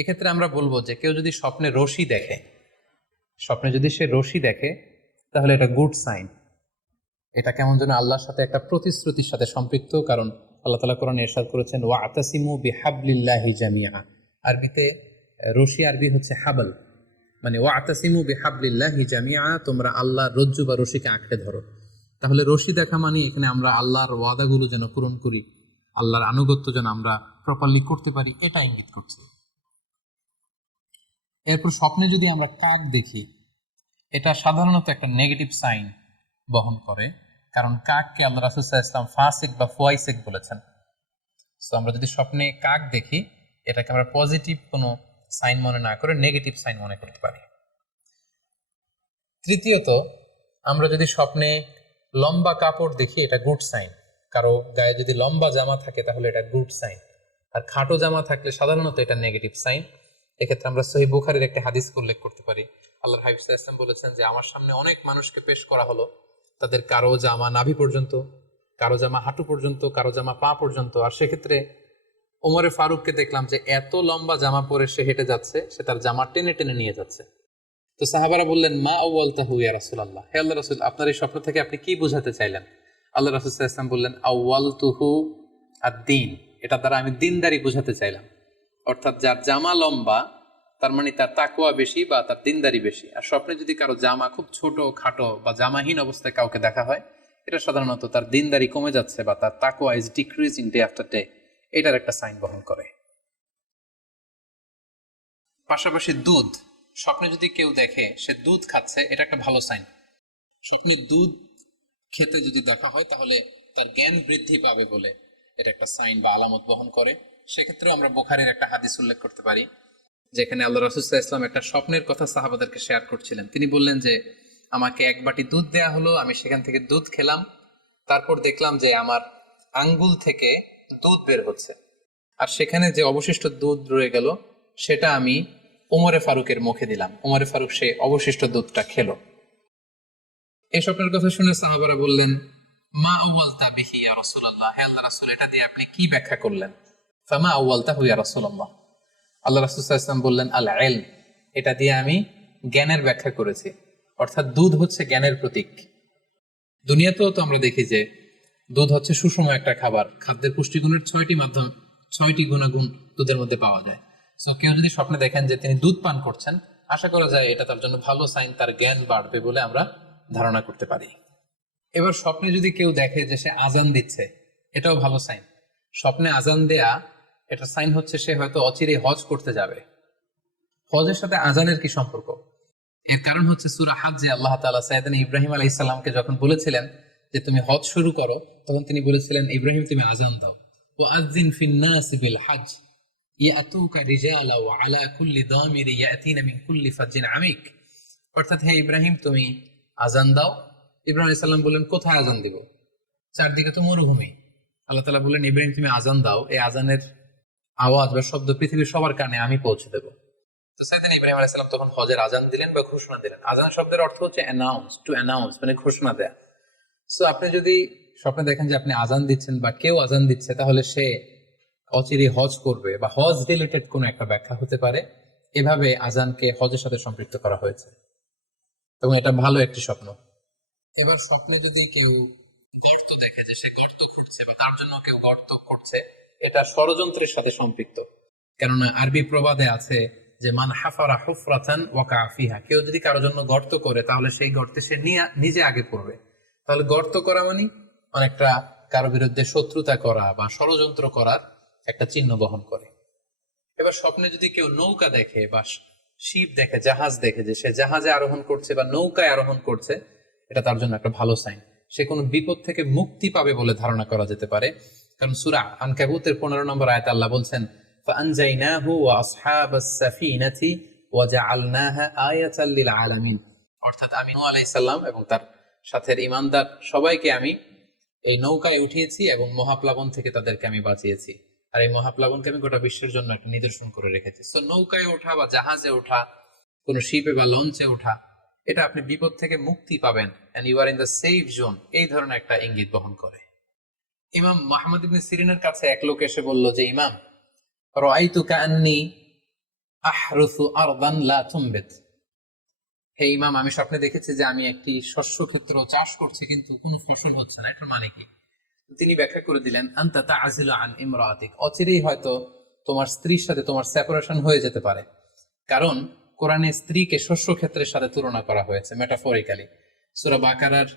এক্ষেত্রে আমরা বলবো যে কেউ যদি স্বপ্নে রশি দেখে, স্বপ্নে যদি সে রশি দেখে, তাহলে এটা গুড সাইন। এটা কেমন যেন আল্লাহর সাথে একটা প্রতিশ্রুতির সাথে সম্পৃক্ত, কারণ আল্লাহ তাআলা কোরআনে ইরশাদ করেছেন ওয়া আতাসিমু বিহাবলিল্লাহি জামিআ। আরবিতে রশি আরবি হচ্ছে হাবল, মানে ওয়া আতাসিমু বিহাবলিল্লাহি জামিআ, তোমরা আল্লাহর রজ্জু বা রশিকে আঁকড়ে ধরো। তাহলে রশি দেখা মানে এখানে আমরা আল্লাহর ওয়াদাগুলো যেন পূরণ করি, আল্লাহর আনুগত্য যেন আমরা প্রপারলি করতে পারি, এটা ইঙ্গিত করছে। এরপর স্বপ্নে যদি আমরা কাক দেখি, এটা সাধারণত একটা নেগেটিভ সাইন বহন করে, কারণ কাককে আল্লাহ রাসূল সাল্লাল্লাহু আলাইহি ওয়াসাল্লাম ফাসিক বা ফুয়াইসিক বলেছেন। সো আমরা যদি স্বপ্নে কাক দেখি, এটাকে আমরা পজিটিভ কোনো সাইন মনে না করে নেগেটিভ সাইন মনে করতে পারি। তৃতীয়ত, আমরা যদি স্বপ্নে লম্বা কাপড় দেখি, এটা গুড সাইন। কারো গায়ে যদি লম্বা জামা থাকে তাহলে এটা গুড সাইন, আর খাটো জামা থাকলে সাধারণত এটা নেগেটিভ সাইন। এক্ষেত্রে আমরা সহিহ বুখারীর একটা হাদিস উল্লেখ করতে পারি। আল্লাহর হাবিব সাল্লাল্লাহু আলাইহি ওয়াসাল্লাম বলেছেন যে আমার সামনে অনেক মানুষকে পেশ করা হলো, তাদের কারো জামা নাভি পর্যন্ত, কারো জামা হাঁটু পর্যন্ত, কারো জামা পা পর্যন্ত। আর সেক্ষেত্রে ওমরে ফারুককে দেখলাম যে এত লম্বা জামা পরে সে হেঁটে যাচ্ছে, সে তার জামা টেনে টেনে নিয়ে যাচ্ছে। তো সাহাবারা বললেন মা আউয়ালতাহু ইয়া রাসূলুল্লাহ, হে আল্লাহর রাসূল, আপনার এই স্বপ্ন থেকে আপনি কি বোঝাতে চাইলেন? আল্লাহ রাসূল সাল্লাল্লাহু আলাইহি ওয়াসাল্লাম বললেন আউয়ালতুহু আদ-দীন, এটা দ্বারা আমি দিনদারি বোঝাতে চাইলাম। অর্থাৎ যার জামা লম্বা তার মানে তার তাকওয়া বেশি বা তার দিনদারি বেশি। আর স্বপ্নে যদি কারো জামা খুব ছোট খাটো বা জামাহীন অবস্থায় কাউকে দেখা হয়, এটা সাধারণত তার দিনদারি কমে যাচ্ছে বা তার তাকওয়া is decreasing day after day, এটার একটা সাইন বহন করে। পাশাপাশি দুধ, স্বপ্নে যদি কেউ দেখে সে দুধ খাচ্ছে, এটা একটা ভালো সাইন। স্বপ্নে দুধ খেতে যদি দেখা হয় তাহলে তার জ্ঞান বৃদ্ধি পাবে বলে এটা একটা সাইন বা আলামত বহন করে। সেক্ষেত্রে আমরা বুখারীর একটা হাদিস উল্লেখ করতে পারি, যেখানে আল্লাহ রাসূল সাল্লাল্লাহু আলাইহি ওয়াসাল্লাম একটা স্বপ্নের কথা সাহাবাদেরকে শেয়ার করছিলেন। তিনি বললেন যে আমাকে এক বাটি দুধ দেয়া হলো, আমি সেখান থেকে দুধ খেলাম, তারপর দেখলাম যে আমার আঙ্গুল থেকে দুধ বের হচ্ছে, আর সেখানে যে অবশিষ্ট দুধ রয়ে গেল সেটা আমি ওমরে ফারুকের মুখে দিলাম। ওমরে ফারুক সেই অবশিষ্ট দুধটা খেলো। এই স্বপ্নের কথা শুনে সাহাবারা বললেন মা আউয়ালতা বিহি ইয়া রাসূলুল্লাহ, হে আল্লাহর রাসূল, এটা দিয়ে আপনি কি ব্যাখ্যা করলেন? ফামা আউয়ালতাহু ইয়া রাসূলুল্লাহ, আল্লাহ রাসূল সাল্লাল্লাহু আলাইহি ওয়াসাল্লাম বললেন আল ইলম, এটা দিয়ে আমি জ্ঞানের ব্যাখ্যা করেছি। অর্থাৎ দুধ হচ্ছে জ্ঞানের প্রতীক। দুনিয়াতেও তো আমরা দেখি যে দুধ হচ্ছে সুষম একটা খাবার, খাদ্যের পুষ্টিগুণের 6টি গুণাগুণ দুধের মধ্যে পাওয়া যায়। সো কেউ যদি স্বপ্নে দেখেন যে তিনি দুধ পান করছেন, আশা করা যায় এটা তার জন্য ভালো সাইন, তার জ্ঞান বাড়বে বলে আমরা ধারণা করতে পারি। এবার স্বপ্নে যদি কেউ দেখে যে সে আজান দিচ্ছে, এটাও ভালো সাইন। স্বপ্নে আজান দেয়া, এটা সাইন হচ্ছে সে হয়তো অচিরে হজ করতে যাবে। হজের সাথে আজানের কি সম্পর্ক? এর কারণ হচ্ছে সূরা হজ্জে আল্লাহ তাআলা সাইয়েদনা ইব্রাহিম আলাইহিস সালামকে যখন বলেছিলেন যে তুমি হজ শুরু করো, তখন তিনি বলেছিলেন ইব্রাহিম তুমি আজান দাও, ওয়াআযযিন ফিন নাসি বিল হজ ইয়াতুকা রিজালা ওয়া আলা কুল্লি দামিরি ইয়াতিনা মিন কুল্লি ফাজ্জিন আমিক। অর্থাৎ হে ইব্রাহিম তুমি আজান দাও। ইব্রাহিম আলাইহিস সালাম বললেন কোথায় আজান দিব? চারদিকে তো মরুভূমি। আল্লাহ তাআলা বললেন ইব্রাহিম তুমি আজান দাও, এই আজানের আওয়াজ বা শব্দ পৃথিবীর সবার কানে আমি পৌঁছে দেবো। তো সাইয়েদনা ইব্রাহিম আলাইহিস সালাম তখন হজের আজান দিলেন বা ঘোষণা দিলেন। আজান শব্দের অর্থ হচ্ছে অ্যানাউন্স, টু অ্যানাউন্স, মানে ঘোষণা দেয়া। সো আপনি যদি স্বপ্নে দেখেন যে আপনি আজান দিচ্ছেন বা কেউ আজান দিচ্ছে, তাহলে সে অচিরে হজ করবে বা হজ রিলেটেড কোনো একটা ব্যাখ্যা হতে পারে। এভাবে আজানকে হজের সাথে সম্পৃক্ত করা হয়েছে এবং এটা ভালো একটি স্বপ্ন। এবার স্বপ্নে যদি কেউ গর্ত দেখে যে সে গর্ত খুঁড়ছে বা তার জন্য কেউ গর্ত করছে, এটা ষড়যন্ত্রের সাথে সম্পৃক্ত। কেননা আরবি প্রবাদে আছে যে মান হাফারা হুফরাতান ওয়াকা ফিহা, কেউ যদি কারোর জন্য গর্ত করে তাহলে সেই গর্তে সে নিজে আগে পড়বে। তাহলে গর্ত করা মানে অনেকটা কারো বিরুদ্ধে শত্রুতা করা বা ষড়যন্ত্র করার একটা চিহ্ন বহন করে। এবার স্বপ্নে যদি কেউ নৌকা দেখে বা শিপ দেখে, জাহাজ দেখে যে সে জাহাজে আরোহণ করছে বা নৌকায় আরোহণ করছে, এটা তার জন্য একটা ভালো সাইন। সে কোনো বিপদ থেকে মুক্তি পাবে বলে ধারণা করা যেতে পারে। কারণ সূরা আনকাবুতের 15 নম্বর আয়াতে আল্লাহ বলছেন ফাআনজাইনাহু ওয়া আসহাবাস সাফিনাতি ওয়া জাআলনাহা আয়াতাল লিল আলামিন। অর্থাৎ আমি নূহ আলাইহিস সালাম এবং তার সাথে ঈমানদার সবাইকে আমি এই নৌকায় উঠিয়েছি এবং মহাপ্লাবন থেকে তাদেরকে আমি বাঁচিয়েছি। আর এই মহাপ্লাবনকে আমি গোটা বিশ্বের জন্য একটা নিদর্শন করে রেখেছি। সো নৌকায় ওঠা বা জাহাজে ওঠা, কোন শিপে বা লঞ্চে ওঠা, এটা আপনি বিপদ থেকে মুক্তি পাবেন, and you are in the safe zone, এই ধরনের একটা ইঙ্গিত বহন করে। ইমাম মুহাম্মদ ইবনে সিরিনের কাছে এক লোক এসে বলল যে ইমাম রাআইতু কাআন্নী আহরুসু আরদান লা তুমবিত। হে ইমাম, আমি স্বপ্নে দেখেছি যে আমি একটি শস্য ক্ষেত্র চাষ করছি কিন্তু কোনো ফসল হচ্ছে না, এটার মানে কি? তিনি ব্যাখ্যা করে দিলেন, আনতা তা'জিলু আন ইমরাতিক, অচিরেই হয়তো তোমার স্ত্রীর সাথে তোমার সেপারেশন হয়ে যেতে পারে। কারণ কোরআনে স্ত্রীকে শস্য ক্ষেত্রের সাথে তুলনা করা হয়েছে মেটাফরিক্যালি। সূরা বাকারার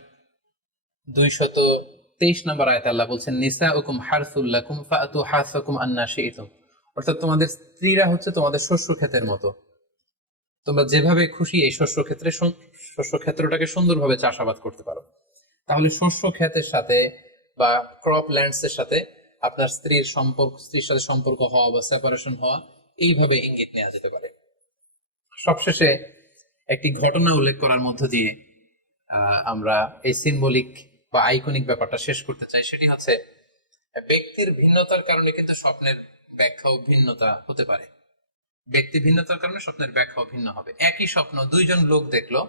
223 নম্বর আয়াতে আল্লাহ বলছেন, নিসাউকুম হারসুল লাকুম ফাআতু হারসাকুম আন্না শি'তুম। অর্থাৎ তোমাদের স্ত্রীরা হচ্ছে তোমাদের শস্য ক্ষেতের মতো, তোমরা যেভাবে খুশি এই শস্য ক্ষেত্রটাকে সুন্দরভাবে চাষাবাদ করতে পারো। তাহলে শস্য ক্ষেতের সাথে বা ক্রপ ল্যান্ডস এর সাথে আপনার স্ত্রীর সাথে সম্পর্ক হওয়া বা সেপারেশন হওয়া, এইভাবে ইঙ্গিত নেওয়া যেতে পারে। সবশেষে একটি ঘটনা উল্লেখ করার মধ্য দিয়ে আমরা এই সিম্বলিক বা আইকনিক ব্যাপারটা শেষ করতে চাই। সেটি হচ্ছে, ব্যক্তির ভিন্নতার কারণে কিন্তু স্বপ্নের ব্যাখ্যাও ভিন্নতা হতে পারে। ব্যক্তি ভিন্নতার কারণে স্বপ্নের ব্যাখ্যাও ভিন্ন হবে। একই স্বপ্ন দুইজন লোক দেখলো,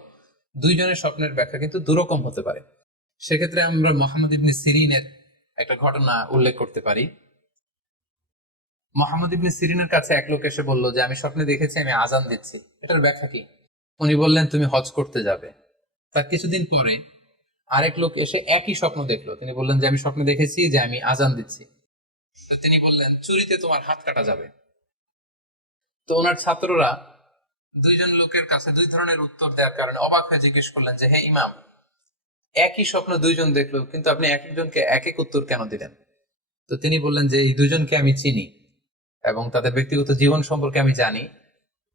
দুইজনের স্বপ্নের ব্যাখ্যা কিন্তু দুরকম হতে পারে। সেক্ষেত্রে আমরা মুহাম্মদ ইবনে সিরিনের একটা ঘটনা উল্লেখ করতে পারি। মুহাম্মদ ইবনে সিরিনের কাছে এক লোক এসে বলল যে আমি স্বপ্নে দেখেছি আমি আজান দিচ্ছি, এটার ব্যাখ্যা কি? উনি বললেন তুমি হজ করতে যাবে। তার কিছুদিন পরে আরেক লোক এসে একই স্বপ্ন দেখলো, তিনি বললেন যে আমি স্বপ্নে দেখেছি যে আমি আজান দিচ্ছি। তো তিনি বললেন চুরিতে তোমার হাত কাটা যাবে। তো ওনার ছাত্ররা দুইজন লোকের কাছে দুই ধরনের উত্তর দেওয়ার কারণে অবাক হয়ে জিজ্ঞেস করলেন যে হে ইমাম, একই স্বপ্ন দুইজন দেখলো কিন্তু আপনি এক একজনকে এক এক উত্তর কেন দিলেন? তো তিনি বললেন যে এই দুইজনকে আমি চিনি এবং তাদের ব্যক্তিগত জীবন সম্পর্কে আমি জানি।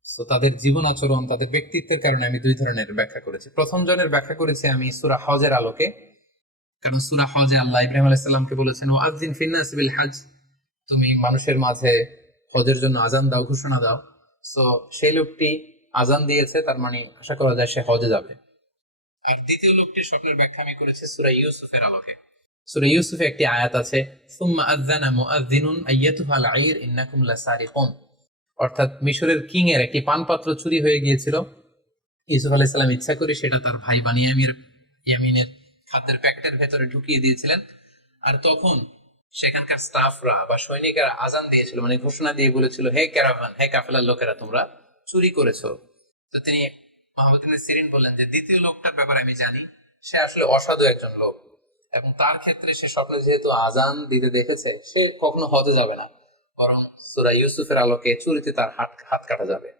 তো তাদের জীবন আচরণ, তাদের ব্যক্তিত্বের কারণে আমি দুই ধরনের ব্যাখ্যা করেছি। প্রথম জনের ব্যাখ্যা করেছি আমি সূরা হজের আলোকে, কারণ সূরা হজে আল্লাহ ইব্রাহিম আলাইহিস সালামকে বলেছেন ওয়াজ্জিন ফিন্নাস বিল হজ, তুমি মানুষের মাঝে হজের জন্য আজান দাও, ঘোষণা দাও। সো সেই লোকটি আজান দিয়েছে, তার মানে আশা করা যায় সে হজে যাবে। আর দ্বিতীয় লোকটির স্বপ্নের ব্যাখ্যা আমি করেছি সূরা ইউসুফের আলোকে। সূরা ইউসুফে একটি আয়াত আছে, সুম্মা আযানা মুআযযিনুন আইয়াতুহাল আইর ইন্নাকুম লাসারিকুন। অর্থাৎ মিশরের কিং এর একটি পানপাত্র চুরি হয়ে গিয়েছিল। ইউসুফ আলাইহিস সালাম ইচ্ছা করে সেটা তার ভাই ইয়ামিনের খাদ্যের প্যাকেটের ভেতরে ঢুকিয়ে দিয়েছিলেন। আর তখন সেখানকার স্টাফরা বা সৈনিকেরা আজান দিয়েছিল, মানে ঘোষণা দিয়ে বলেছিল, হে ক্যারাভান, হে কাফেলার লোকেরা, তোমরা চুরি করেছো। তো তিনি মুহাম্মদ ইবনে সিরিন বললেন যে দ্বিতীয় লোকটার ব্যাপারে আমি জানি, সে আসলে অসাধু একজন লোক এবং তার ক্ষেত্রে সে স্বপ্নে যেহেতু আজান দিতে দেখেছে, সে কখনো হজে যাবে না, বরং সূরা ইউসুফের আলোকে চুরিতে তার হাত কাটা যাবে।